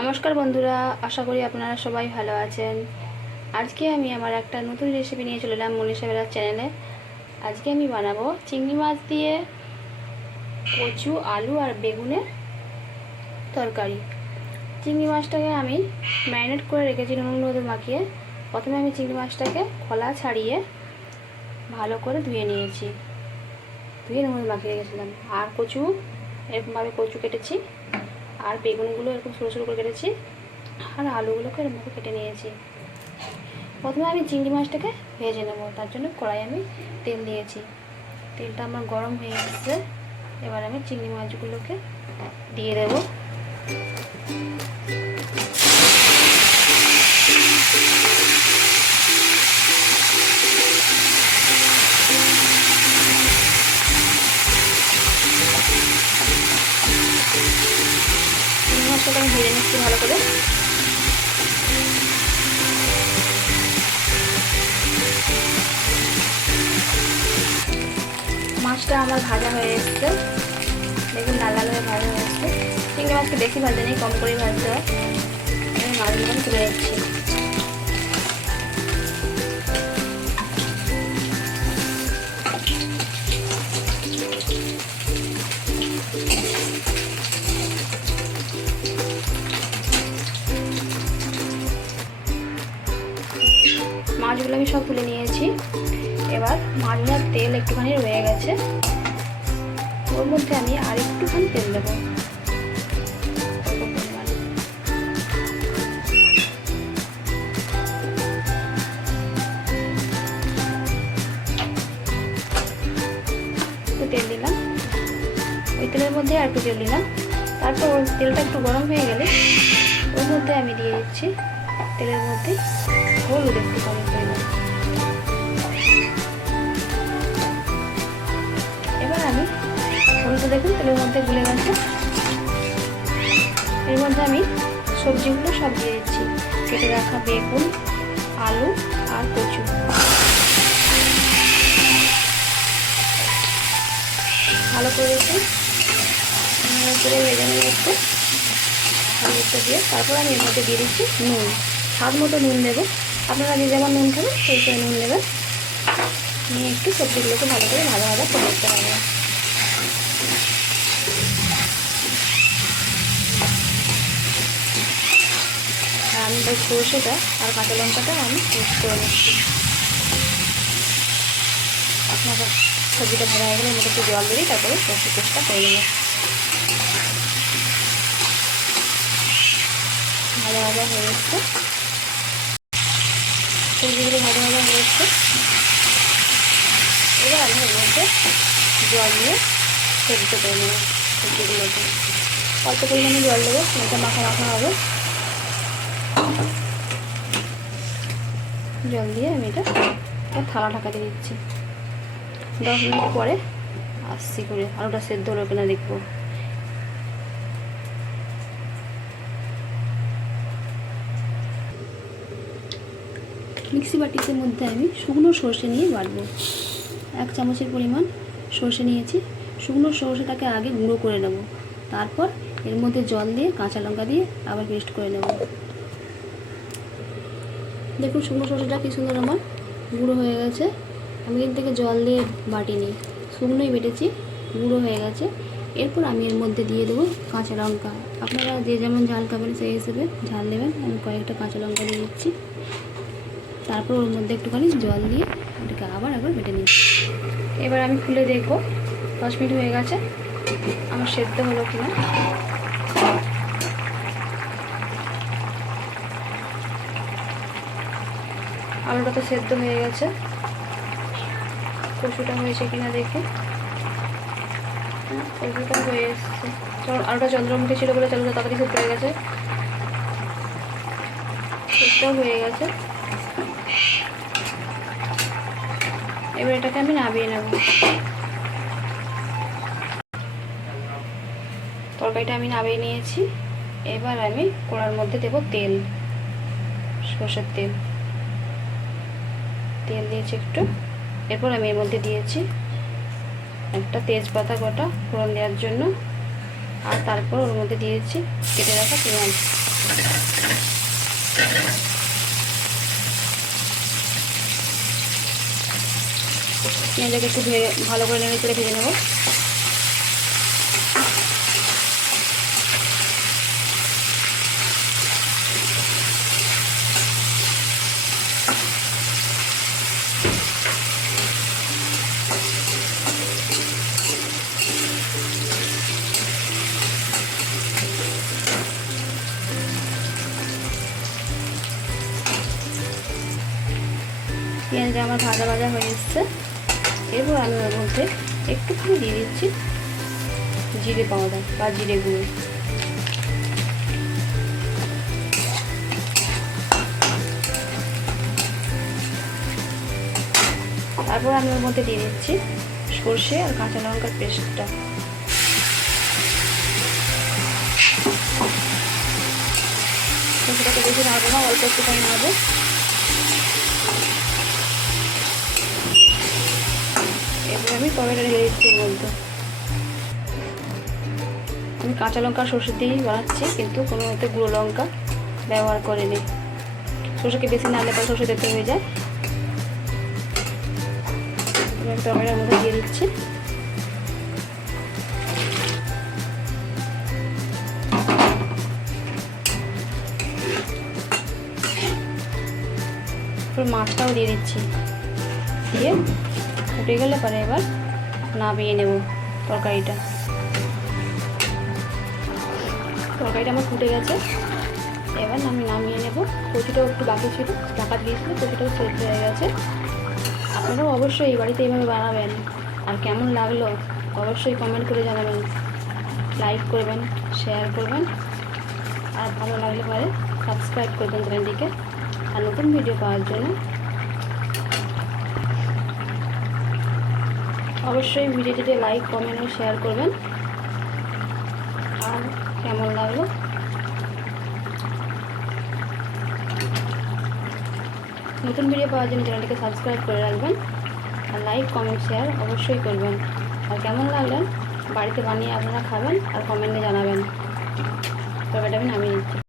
নমস্কার বন্ধুরা, আশা করি আপনারা সবাই ভালো আছেন। আজকে আমি আমার একটা নতুন রেসিপি নিয়ে চলে এলাম মনীষা বেরার চ্যানেলে। আজকে আমি বানাবো চিংড়ি মাছ দিয়ে কচু, আলু আর বেগুনের তরকারি। চিংড়ি মাছটাকে আমি ম্যারিনেট করে রেখেছি নুন হলুদ মাখিয়ে। প্রথমে আমি চিংড়ি মাছটাকে খোলা ছাড়িয়ে ভালো করে ধুয়ে নিয়েছি, ধুয়ে নুন হলুদ মাখিয়ে রেখেছিলাম। আর কচু এরকমভাবে কচু কেটেছি, আর বেগুনগুলো এরকম সরু সরু করে কেটেছি, আর আলুগুলোকে এরকমভাবে কেটে নিয়েছি। প্রথমে আমি চিংড়ি মাছটাকে ভেজে নেব, তার জন্য কড়াই আমি তেল দিয়েছি। তেলটা আমার গরম হয়ে এসেছে, এবার আমি চিংড়ি মাছগুলোকে দিয়ে দেবো। চিংড়ি মাছটাকে আমি ভেজে নিচ্ছি ভালো করে। মাছটা আমার ভাজা হয়ে এসছে, দেখুন লাল লাল হয়ে ভাজা হয়ে এসছে। চিংড়ি মাছকে বেশি ভাজতে নেই, কম করেই ভাজতে হয়। আমি মাছগুলো তুলে নিচ্ছি। মাছগুলো আমি সব তুলে নিয়েছি। এবার মাছগুলোর তেল একটুখানি রয়ে গেছে, ওর মধ্যে আমি আর একটুখানি তেল দেবো। একটু তেল দিলাম, ওই তেলের মধ্যে আর একটু তেল দিলাম। তারপর ওই তেলটা একটু গরম হয়ে গেলে ওর মধ্যে আমি দিয়ে দিচ্ছি তেলের মধ্যে হলুদ একটু কম পরিমাণ। এবার আমি হলুদটা দেখুন তেলের মধ্যে গুলে গেছে। এর মধ্যে আমি সবজিগুলো সব দিয়ে দিচ্ছি, কেটে রাখা বেগুন, আলু আর কচু। ভালো করে একটু ভেজে নিয়ে একটু হলুদটা দিয়ে তারপর আমি এর মধ্যে দিয়ে দিচ্ছি নুন। স্বাদ মতো নুন দেবো, আপনারা যে যেমন নুন খাবেন সেই সেই নুন দেবেন। নিয়ে একটু সবজিগুলোকে ভালো করে ভাজা ভাজা করে দিতে হবে। আর আমি ওই সরষেটা আর কাঁচা লঙ্কাটা আমি মিক্স করে নিচ্ছি। আপনারা সবজিটা ভাজা হয়ে গেলে এর মধ্যে একটু জল দিই, তারপরে সবজি পেস্টটা করে নেব। ভাজা ভাজা হয়ে এসছে, সবজিগুলো ভাজা ভাজা হয়ে এসছে। এবার আমি এর মধ্যে জল দিয়ে সেদ্ধ করে নেব সবজিগুলোকে। অল্প পরিমাণে জল দেবো, এটা মাখা মাখা হবে। জল দিয়ে আমি এটা থালা ঢাকাতে দিচ্ছি। 10 মিনিট পরে আসছি করে আলুটা সেদ্ধ হলো কিনা দেখবো। মিক্সি বাটির মধ্যে আমি শুকনো সর্ষে নিয়ে বাটবো। 1 চামচের পরিমাণ সর্ষে নিয়েছি। শুকনো সর্ষেটাকে আগে গুঁড়ো করে নেব, তারপর এর মধ্যে জল দিয়ে কাঁচা লঙ্কা দিয়ে আবার পেস্ট করে নেব। দেখুন শুকনো সর্ষেটা কি সুন্দর আমার গুঁড়ো হয়ে গেছে। আমি এর থেকে জল দিয়ে বাটিনি, শুকনোই বেটেছি, গুঁড়ো হয়ে গেছে। এরপর আমি এর মধ্যে দিয়ে দেবো কাঁচা লঙ্কা। আপনারা যে যেমন ঝাল খাবেন সেই হিসেবে ঝাল দেবেন। আমি কয়েকটা কাঁচা লঙ্কা দিয়ে দিচ্ছি। তারপর ওর মধ্যে একটুখানি জল দিয়ে এটাকে আবার একবার বেটে নিচ্ছি। এবার আমি খুলে দেখবো 10 মিনিট হয়ে গেছে আমার সেদ্ধ হলো কিনা। আলুটা তো সেদ্ধ হয়ে গেছে, কচুটা হয়েছে কিনা দেখি। কচুটা হয়ে এসছে। আলুটা চন্দ্রমুখী ছিল বলে চালুটা তাড়াতাড়ি সেদ্ধ হয়ে গেছে, সেদ্ধও হয়ে গেছে। এবার এটাকে আমি নামিয়ে নেব। তরকারিটা আমি নামিয়ে নিয়েছি। এবার আমি কড়ার মধ্যে দেব তেল, সরষের তেল। তেল দিয়েছি একটু। এরপর আমি এর মধ্যে দিয়েছি একটা তেজপাতা গোটা ফোড়ন দেওয়ার জন্য, আর তারপর ওর মধ্যে দিয়েছি কেটে রাখা পেঁয়াজ। পেঁয়াজটাকে একটু ভালো করে নেড়ে চেড়ে ভেজে নেব। পেঁয়াজটা আমার ভাজা ভাজা হয়ে এসছে। এরপর আমি ওর মধ্যে একটুখানি দিয়ে দিচ্ছি জিরে পাউডার বা জিরে গুঁড়ো। তারপর আমি ওর মধ্যে দিয়ে দিচ্ছি সর্ষে আর কাঁচা লঙ্কার পেস্টটা। সেটাকে বেশি নাড়বো না, অল্প একটুখানি নাড়বো। এরপর আমি টমেটো ঢেলে দিচ্ছি এর মধ্যে। আমি কাঁচা লঙ্কা সর্ষে দিয়েই বানাচ্ছি, কিন্তু কোনো মতে গুঁড়ো লঙ্কা ব্যবহার করিনি। সর্ষেকে বেশি নাড়লে পরে সর্ষে দেখতে হয়ে যায়। আমি টমেটোর মধ্যে দিয়ে দিচ্ছি। মাছটাও দিয়ে দিচ্ছি, দিয়ে ফুটে গেলে পরে এবার নামিয়ে নেব তরকারিটা। তরকারিটা আমার ফুটে গেছে, এবার আমি নামিয়ে নেব। কচিটাও একটু বাকি ছিল, ঢাকা দিয়েছিল, কচিটাও সেট হয়ে গেছে। আপনারাও অবশ্যই এই বাড়িতে এইভাবে বানাবেন। আর কেমন লাগলো অবশ্যই কমেন্ট করে জানাবেন, লাইক করবেন, শেয়ার করবেন, আর ভালো লাগলে পরে সাবস্ক্রাইব করবেন চ্যানেলটিকে। আর নতুন ভিডিও পাওয়ার জন্য অবশ্যই ভিডিওটিতে লাইক, কমেন্ট ও শেয়ার করবেন। আর কেমন লাগলো নতুন ভিডিও পাওয়ার জন্য চ্যানেলটিকে সাবস্ক্রাইব করে রাখবেন। আর লাইক, কমেন্ট, শেয়ার অবশ্যই করবেন। আর কেমন লাগলেন বাড়িতে বানিয়ে আপনারা খাবেন আর কমেন্টে জানাবেন। তরকারিটা আমি নামিয়ে নিচ্ছি।